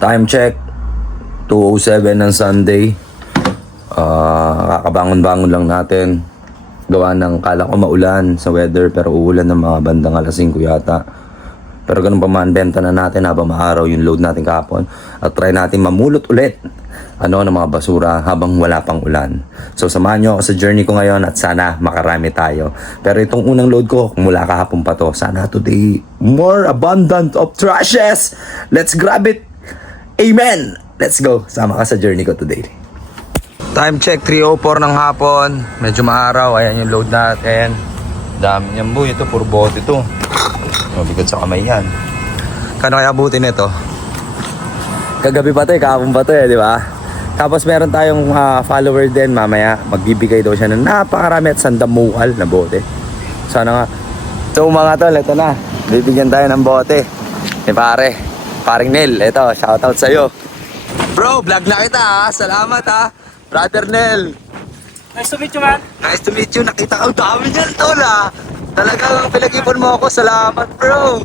Time check, 2:07 ng Sunday. Kakabangon-bangon lang natin. Gawa ng kala ko maulan sa weather pero uulan ng mga bandang alas 5 yata. Pero ganun pa man, benta na natin habang maaraw yung load natin kahapon. At try natin mamulot ulit ng mga basura habang wala pang ulan. So samahan nyo ako sa journey ko ngayon at sana makarami tayo. Pero itong unang load ko, mula kahapon pa to, sana today more abundant of trashes. Let's grab it. Amen! Let's go. Sama ka sa journey ko today. Time check, 3:04 ng hapon. Medyo maaraw. Ayan yung load natin. Dami niyang boy. Ito, puro bote ito. Mabigat sa kamay yan. Kano kaya buti nito? Kagabi pa to kahapon pa to di ba? Tapos meron tayong follower din mamaya. Magbibigay daw siya ng napakarami at sandamukal na bote. Sana nga. So mga tol, ito na. Bibigyan tayo ng bote. Paring Nel, ito, shoutout sa'yo. Bro, vlog na kita ha. Salamat ha. Brother Nel. Nice to meet you, man. Nice to meet you. Nakita ko dami niyan tol ha. Talagang pinag-ipon mo ako. Salamat bro.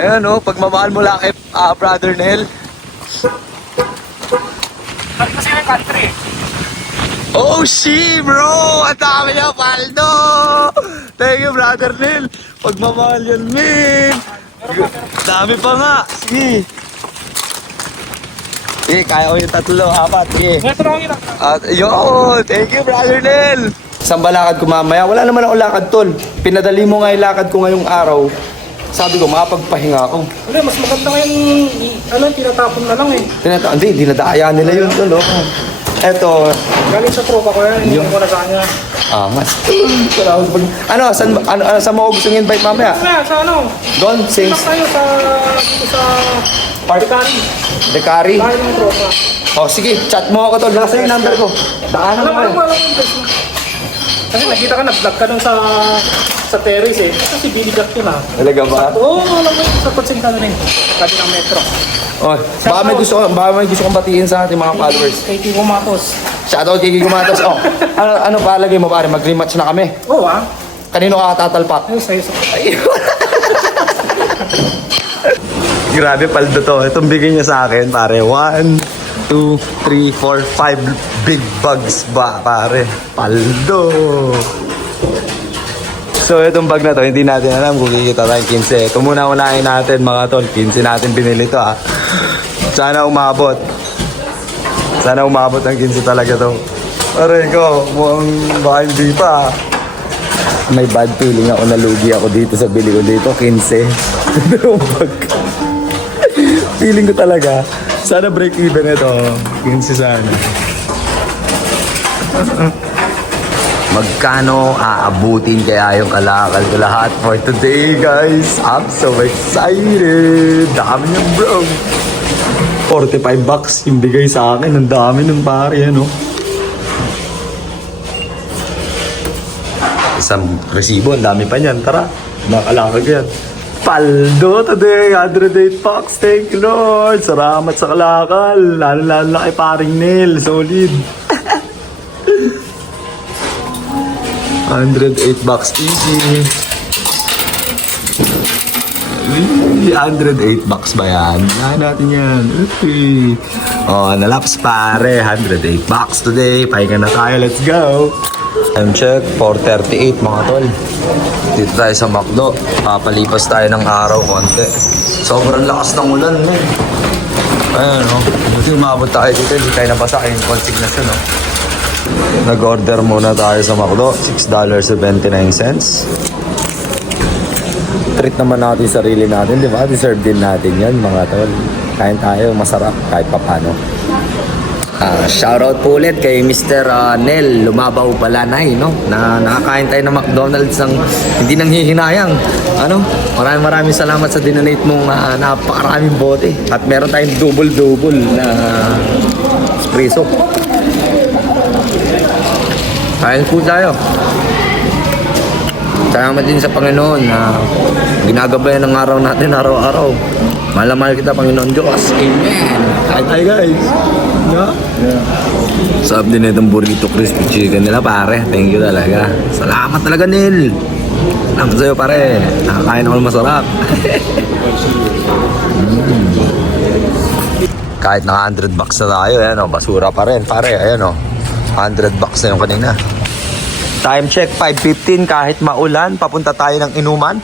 Ayan o, pagmamahal mo lang kay Brother Nel. Bakit kasi yung country? Oh she bro! Ang dami niya, Paldo! Thank you Brother Nel. Pagmamahal yan, man. Dami pa nga. Sige. Sige, kaya ko yung 3, 4. Sige. Ito na akong At yun, thank you Brother Nel. Saan ba lakad ko mamaya? Wala naman ako lakad tol. Pinadali mo nga yung lakad ko ngayong araw. Sabi ko, makapagpahinga ako. Hindi, mas maganda ngayong, tinatapon na lang eh. Hindi, dinadaya nila yun tol. Oh. Eto. Galing sa tropa ko yan, hindi ko na sa kanya. Mas. Saan mo gusto ng invite mamaya? Sa ano? Doon, Sing sings. tayo dito sa Dekari. Dekari. Tayo ng tropa. Oh, sige, chat mo ako tol. Nasa yung number ko. Daanan mo. Alam mo yung best mo. Kasi nakita ka, nag-vlog ka dun sa terrace eh. Ito si Billy Jack yun ah. Talaga ba? Oo, alam mo yun. Sa Putsin ka na rin. Sabi ng metro. Oh, baka may gusto kong batiin sa ating mga followers. Kay Kiko Matos. Shoutout kay Kiko Matos. Oh, ano palagay mo pare? Mag-rematch na kami. Oo ah. Kanino ka tatalpak? Ayun sa'yo sa... Grabe paldo to. Itong bigay niya sa akin pare. 1, 2, 3, 4, 5 big bugs ba pare? Paldo. So itong bag na to, hindi natin alam kung kikita tayong 15. Ito muna unahin natin mga tol. 15 natin binili to ha. Sana umabot. Sana umabot ng 15 talaga to. Aray ko, mukhang baka hindi pa. May bad feeling ako, nalugi ako dito sa bili ko dito, 15. Pero bag. Feeling ko talaga, sana break even ito. 15 sana. Magkano aabutin kaya yung kalakal ko lahat for today guys? I'm so excited! Dami niyan bro! 45 bucks yung bigay sa akin. Ang dami ng pare ano. Isang resibo, ang dami pa niyan. Tara, makalakag yan. Paldo today, 108 bucks. Thank you Lord. Salamat sa kalakal. Lalo kay paring Nel. Solid. 108 bucks easy. 108 bucks ba yan? Lahan natin yan. Okay. Oh, nalaps pare. 108 bucks today. Pahinga na tayo. Let's go. Time check. 4:38 mga tol. Dito tayo sa McDo. Papalipas tayo ng araw konti. Sobrang lakas ng ulan. Ayan o. Buti umabot tayo dito. Hindi tayo nabasa yung consignation o. Nag-order muna tayo sa McDo, $6.79. Treat naman natin sarili natin, di ba? Deserve din natin yan, mga tol. Kain tayo, masarap kahit papano. Shoutout po ulit kay Mr. Nel Lumabaw Balanay, no? Na nakakain tayo ng McDonald's ng hindi nanghihinayang. Maraming salamat sa dinonate mong napakaraming bote. At meron tayong double na espresso. Kain po tayo. Salamat din sa Panginoon na ginagabayan ng araw natin araw-araw. Mahal na mahal kita, Panginoon Diyos. Amen. Kain tayo guys. Sarap din itong burrito crispy chicken nila pare. Thank you talaga. Salamat talaga Nil. Salamat sa'yo pare. Nakakain ako ng masarap. Kahit naka 100 bucks na tayo, ayan o, basura pa rin, pare, ayan o. 100 bucks na yung kanina. Time check, 5:15, kahit maulan, papunta tayo ng inuman.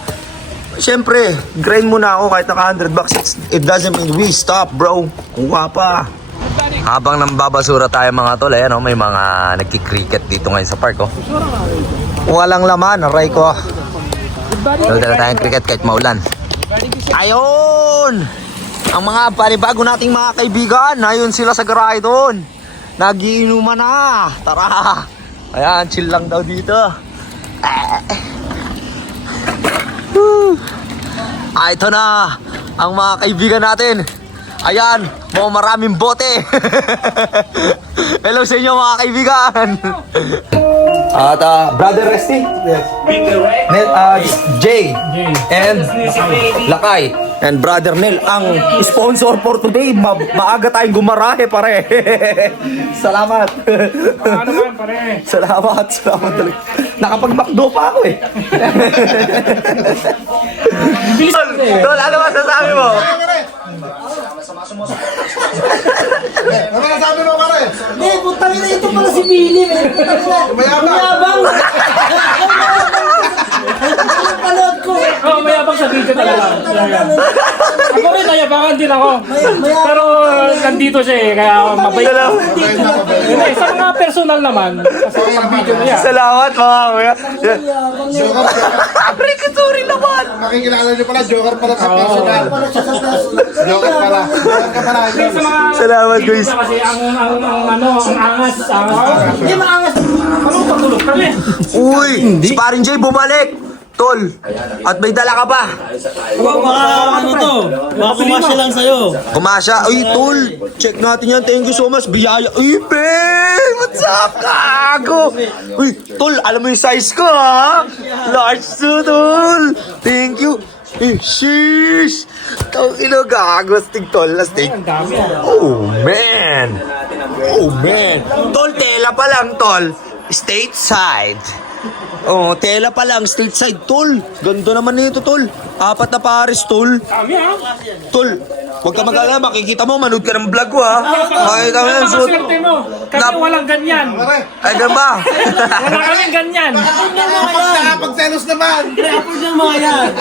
Siyempre, grind muna ako kahit naka 100 bucks. It doesn't mean we stop, bro. Kuha pa. Habang nambabasura tayo mga tol, ayan o, may mga nagki-cricket dito ngayon sa park, oh. Walang laman, aray ko. Dala tayong cricket kahit maulan. Ayun! Ang mga panibago nating mga kaibigan, ayun sila sa garahe doon. Nagiinuman na. Tara. Ayan, chill lang daw dito. Ito na ang mga kaibigan natin. Ayan, maraming bote. Hello sa inyo mga kaibigan. At Brother Resty. Yes. Jay. And Lakay. And Brother Nel, ang sponsor for today. Maaga tayong gumarahe, pare. Salamat. Ano man, pare? Salamat talaga. Nakapag-McDo pa ako eh. Tol, ano masasabi mo? Ano nasabi mo, pare? Hindi, putang ina, ito pala si Billy. Mayabang. Panood ko. Oo, mayabang sa video talaga. Ako rin, nayabangan din ako. Pero nandito siya eh, kaya mabait. Hindi, sa mga personal naman, kasi pag video niya. Salamat mga kuya. Joker. Sorry naman. Makikilala niyo pala, Joker pala sa personal. Joker pala. Joker ka pala. Kasi sa mga Salamat, guys. Kasi ang angas. Hindi maangas. Ano patulog kami? Uy, si Paring Jay bumalik. Tol, at may dala ka pa. Baka ano to? Baka pumasya lang sa'yo. Kumasya. Uy, tol, check natin yan. Thank you so much. Biyaya. Uy, Ben! What's up, kago? Uy, tol, alam mo yung size ko, ha? Large to, tol. Thank you. Eh, sheesh. Tawag ino, gago. Astig, tol. Astig. Ang dami ah. Oh, man. Oh, man. Tol, tela pa lang, tol. Stateside. Oh, tela pa lang, stateside, tol. Ganda naman nito, tol. 4 na pares, tol. Dami ah. Tol, huwag ka mag-alala, makikita mo, manood ka ng vlog ko, ha? Makikita mo yan, suot. Napakaswerte mo. Kasi walang ganyan. Ay, ganun ba? Wala kaming ganyan. Nakapagselos naman. Rapper ng mga yan.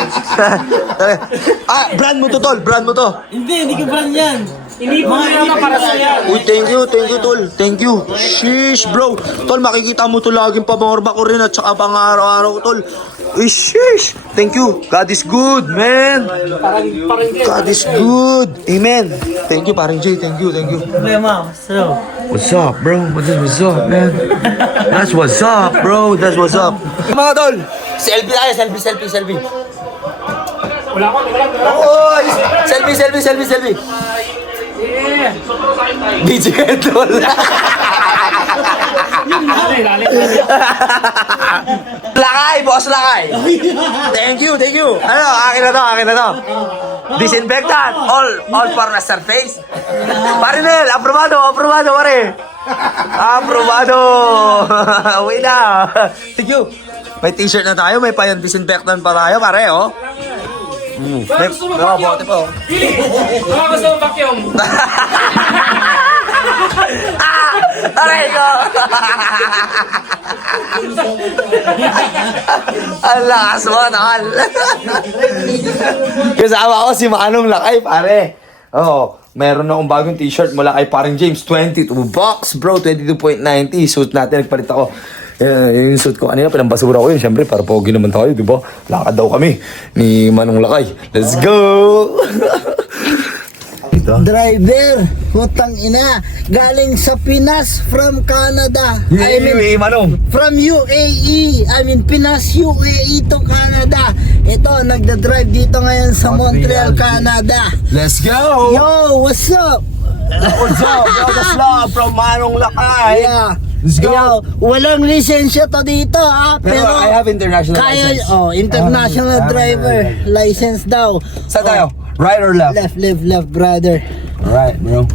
Brand mo to, tol. Brand mo to. Hindi ko brand yan. Inipon nila na para sa yan. Uy, thank you, tol. Thank you. Sheesh, bro. Tol, makikita mo to laging pamorba ko rin at saka pang araw-araw ko, tol. Uy, sheesh. Thank you. God is good, man. Parang God is good. Amen. Thank you, Paring Jay. Thank you. Kuya Ma, so. What's up, bro? What's up, man? That's what's up, bro. That's what's up. Mga tol, selfie tayo. Selfie. wala ko. Oy! Selfie. Yeah. BJ tol. Lali. Lakay, boss Lakay. Thank you. Ano, akin na to. Disinfectant. All for the surface. Pare Nel, aprobado, pare. Aprobado. Uwi na. Thank you. May t-shirt na tayo, may payan disinfectant pa tayo, pare, oh. May bote pa, oh. Baka gusto mo vacuum. Aray ko! Ang lakas mo, nakal. Kasama ko si Manong Lakay, pare. Meron akong bagong t-shirt mula kay Paring James. 22 bucks, bro. 22.90. Suit natin, nagpalit ako. Yung suit ko kanina, pinambasura ko yun. Siyempre, para pogi naman tayo, di ba? Lakad daw kami ni Manong Lakay. Let's go! Driver, putang ina, galing sa Pinas from Canada. Manong. From UAE, Pinas, UAE to Canada. Ito, nagda-drive dito ngayon sa Montreal, Canada. Let's go! Yo, what's up? What's up, bro? That's love from Manong Lakay. Yeah. Let's go. Yo, walang lisensya to dito ha, Pero I have international license. International driver license daw. Saan tayo? Right or left? Left, brother. Alright, bro.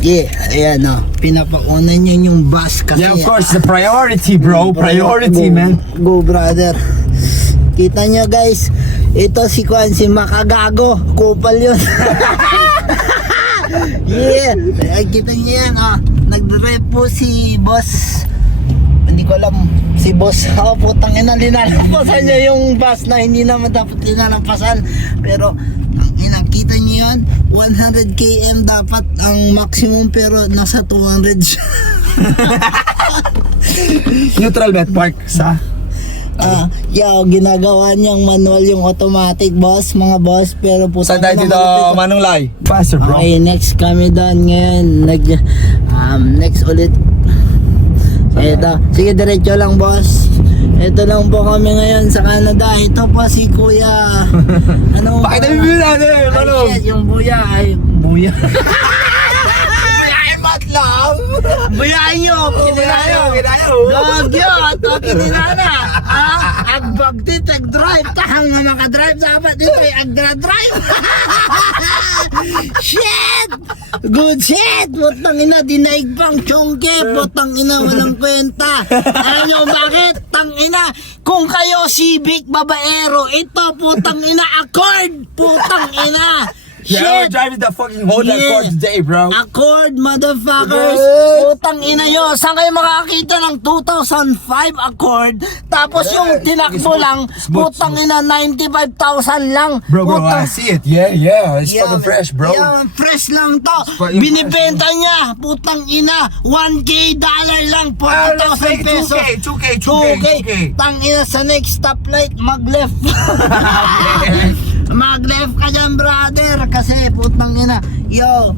Yeah, ayan pinapakunan nyo yung bus kasi. Yeah, of course, the priority, bro. Priority, Go, man. Go, brother. Kita nyo, guys. Ito si Makagago. Kupal yun. Yeah, ay, kita niyo yan, nag-drive po si boss. Hindi ko alam, si boss, putang ina, linalampasan niya yung bus na hindi naman dapat linalampasan. Pero, ang ina, kita niyo yan, 100 km dapat ang maximum, pero nasa 200 siya. Neutral bet park sa Ginagawa niyang manual yung automatic, boss, mga boss, pero putang saan tayo ina, dito, malupit. Manong Lai? Faster bro. Okay, next kami doon ngayon. Next ulit. Ito, sige, diretso lang, boss. Ito lang po kami ngayon sa Canada. Ito po si Kuya. Ano? Bakit namin bibili natin? Manong? Shit, yung buya ay buya. Buya ay matlam. Buyain nyo. Kinayo. Gagyo, ito kininana. Agbagtit, ag-drive. Tahang na makadrive dapat dito ay agdra-drive. Shit! Good shit! Putang ina, dinaig pang chongke. Putang ina, walang kwenta. Alam nyo bakit? Tang ina, kung kayo Civic babaero, ito putang ina, Accord. Putang ina. Yeah, we're Shit! driving the fucking Honda Accord today, bro. Accord, motherfuckers! Putang ina nyo! Saan kayo makakita ng 2005 Accord? Tapos yung tinakbo lang, putang ina, 95,000 lang. Bro, Putang- I see it. Yeah. It's fucking fresh, bro. Yeah, fresh lang to. fucking Binibenta niya, putang ina, $1K lang, let's 40,000 make it pesos. 2K. Tang ina, sa next stoplight, mag-left. Mag-left ka dyan, brother. Kasi putang ina, yo,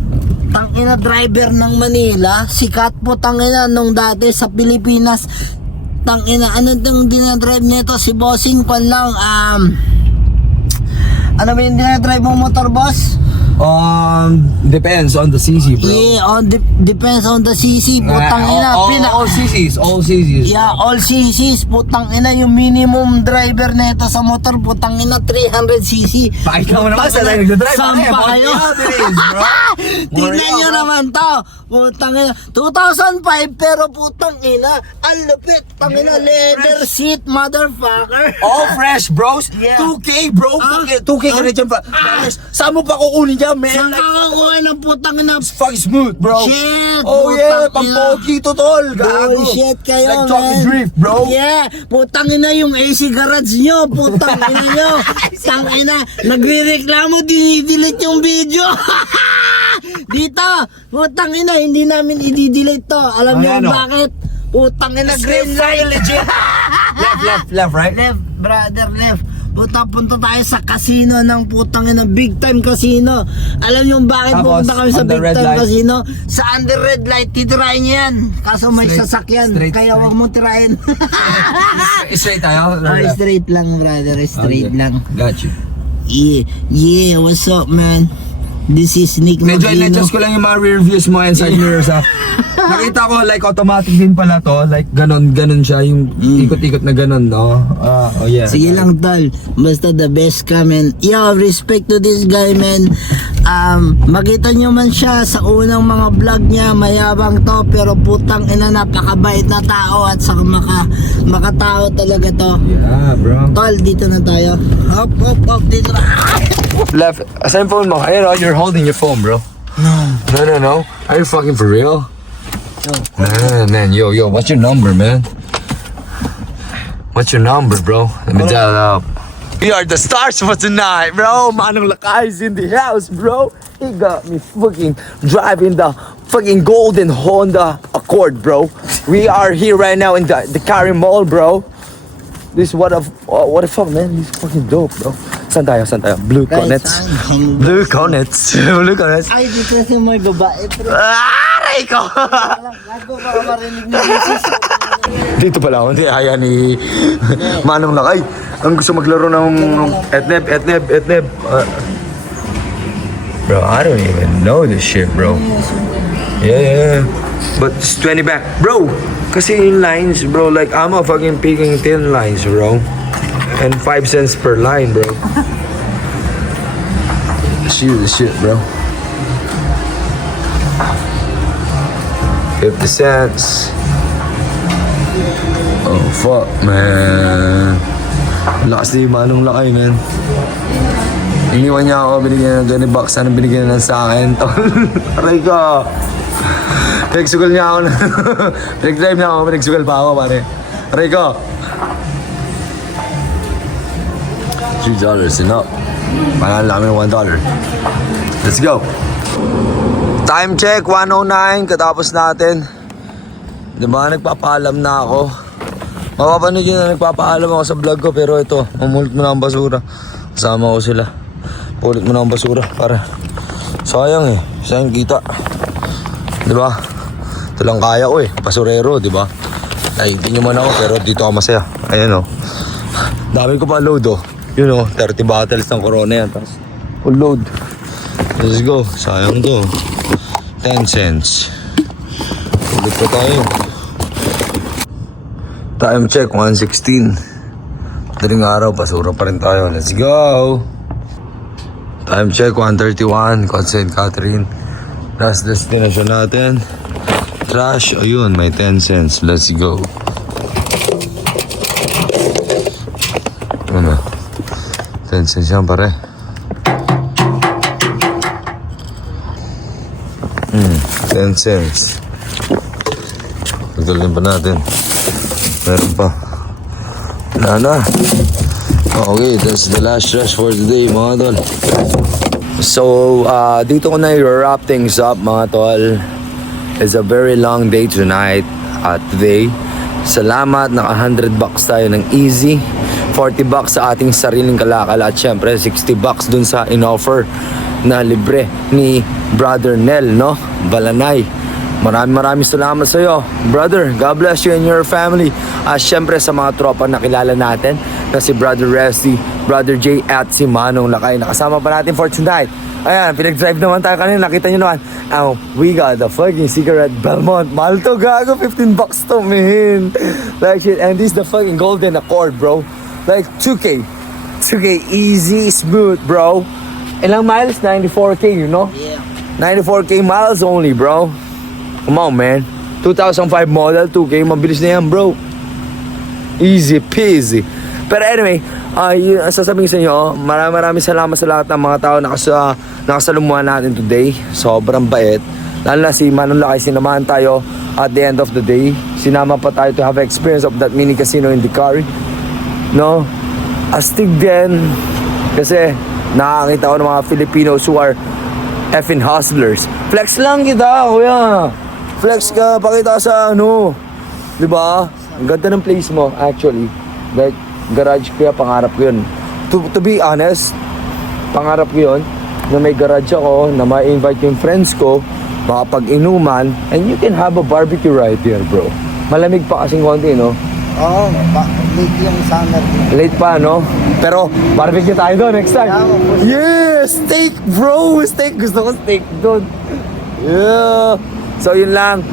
tang ina, driver ng Manila. Sikat po tang ina nung dati sa Pilipinas. Tang ina, ano itong dinadrive nito? Si Bossing Kwan lang. Ano ba yung dinadrive mong motor, boss? Depends on the CC, bro. Yeah, depends on the CC. Putang ina, all CCs. Yeah, all CCs, putang ina, yung minimum driver nito sa motor, putang ina, 300cc. Pakita mo naman sa tayo nagdadrive. Sampa kayo. Tingnan nyo naman to. Putang ina, 2005, pero putang ina, ang lupit. Putang ina, leather seat, motherfucker. All fresh, bros. Yeah. 2K, bro. 2K ka na dyan, bro. Saan mo pa kukunin dyan, man? Saan ka kukuha ng putang ina? It's fucking smooth, bro. Shit, Oh yeah, putang ina. pampogi to, tol. Gago. Bullshit kayo, It's like chocolate man. drift, bro. Yeah, putang ina yung AC garage nyo, putang ina nyo. Tang ina, nagre-reklamo, dinidelete yung video. Dito, putang ina, hindi namin i-delete to. Alam nyo Ayan, kung oh. bakit? Putang ina, green light. legit. left, right? Left, brother, left. Punta tayo sa casino ng putang ina, big time casino. Alam niyo bakit Tapos, pupunta kami sa on the big red time light. casino? Sa under red light, titirahin niyo yan. Kaso may Straight, sasakyan, kaya straight. wag mo tirahin. Straight tayo. Straight lang, brother, straight lang. Got you. Yeah, what's up, man? This is Nick Medyo Maglino. in-adjust ko lang yung mga rear views mo and side mirrors, ha. Nakita ko like automatic din pala to. Like ganon siya. Yung ikot-ikot na ganon, no? Oh yeah. Sige lang, tol. Basta the best ka, man. Yo, respect to this guy, man. Makita nyo man siya sa unang mga vlog niya, mayabang to, pero putang ina, napakabait na tao at saka makatao talaga to. Yeah, bro. Tol, dito na tayo. Hop, dito na. Left. Same phone mo. Ayun, oh, you're holding your phone, bro. No. Are you fucking for real? No. Man, yo, what's your number, man? What's your number, bro? Let me dial it up. We are the stars for tonight, bro. Manong Lakai's in the house, bro. He got me fucking driving the fucking golden Honda Accord, bro. We are here right now in the Kari Mall, bro. This what the fuck, man? This is fucking dope, bro. Saan tayo? Blue Connets. Blue Connets. Blue Connets. Ay, dito kasi may babae. Pero Aray ko! gago ka marinig ng misis. Dito pala ako, hindi kaya ni Manong Lakay. Ang gusto maglaro ng etneb. Bro, I don't even know this shit, bro. Yeah. But it's 20 back. Bro, kasi yung lines, bro, like I'm a fucking picking 10 lines, bro. And 5 cents per line, bro. See this shit, bro. 50 cents. Oh, fuck, man. Lakas ni Manong Lakay, man. Iniwan niya ako, binigyan ng 20 bucks. Ano binigyan lang sa akin, tol? Aray ko. Pinagsugal niya ako. Pinag-drive niya ako, pinagsugal pa ako, pare. Aray ko. $3 enough. Panalo namin $1. Let's go. Time check, 1:09. Katapos natin. Diba, nagpapaalam na ako. Mapapanood nyo na nagpapaalam ako sa vlog ko. Pero ito, mamulot mo na ang basura. Kasama ko sila. Pulot mo na ang basura para sayang sayang kita, diba? Ito lang kaya ko basurero, diba? Nakikita nyo man ako pero dito ako masaya. Ayan dami ko pa load yun 30 bottles ng Corona yan, tapos full load. Let's go, sayang to. 10 cents. Ulit pa tayo. Time check, 1:16. Daling araw, basura pa rin tayo. Let's go! Time check, 1:31, St. Catherine. Last destination natin. Trash, ayun, may 10 cents. Let's go. Ano? 10 cents yan, pare. 10 cents. Pagdalhin pa natin. Meron pa. Wala na. Okay, that's the last rush for today, mga tol. So, dito ko na i-wrap things up, mga tol. It's a very long day tonight, today. Salamat, naka $100 tayo ng easy. $40 sa ating sariling kalakal at syempre $60 dun sa in-offer na libre ni Brother Nel, no? Balanay. Maraming salamat sa iyo, brother. God bless you and your family. Syempre sa mga tropa na kilala natin na si Brother Resty, Brother J at si Manong Lakay. Nakasama pa natin for tonight. Ayan, pinag-drive naman tayo kanina. Nakita nyo naman. We got the fucking cigarette Belmont. Mahal to, gago. $15 to, man. Like shit. And this is the fucking Golden Accord, bro. Like 2K. 2K easy, smooth, bro. Ilang miles? 94K, you know? Yeah. 94K miles only, bro. Come on, man. 2005 model, 2K. Mabilis na yan, bro. Easy peasy. Pero anyway, sasabihin sa inyo, maraming salamat sa lahat ng mga tao na nakasalumuhan natin today. Sobrang bait. Lalo na si Manong Lakay, sinamahan tayo at the end of the day. Sinama pa tayo to have experience of that mini casino in Dicari. No? Astig din. Kasi nakakita ko ng mga Filipinos who are effing hustlers. Flex lang kita, kuya. Flex ka, pakita ka sa diba? Ang ganda ng place mo, actually. Like, garage ko yan, pangarap ko yun. To be honest, pangarap ko yun, na may garage ako, na ma-invite yung friends ko, makapag-inuman, and you can have a barbecue right here, bro. Malamig pa kasing konti, no? Oo, late yung summer. Late pa, no? Pero, barbecue tayo doon next time. Yeah, steak, bro! Steak! Gusto ko steak doon. Yeah! So, yun lang.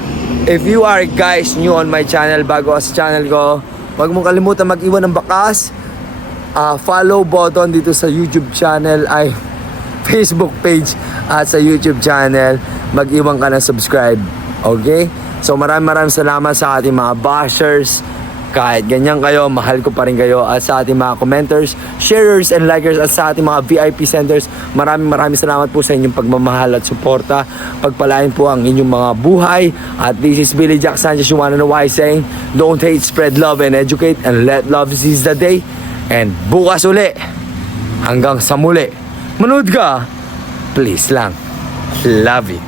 If you are guys new on my channel, bago sa channel ko, huwag mong kalimutan mag-iwan ng bakas. Follow button dito sa YouTube channel, ay Facebook page at sa YouTube channel. Mag-iwan ka ng subscribe. Okay? So, maraming salamat sa ating mga bashers. Kahit ganyan kayo, mahal ko pa rin kayo. At sa ating mga commenters, sharers, and likers, at sa ating mga VIP senders, maraming salamat po sa inyong pagmamahal at suporta. Pagpalain po ang inyong mga buhay. At this is Billy Jack Sanchez, you wanna know why, saying, don't hate, spread love, and educate, and let love seize the day. And bukas uli, hanggang sa muli, manood ka, please lang. Love you.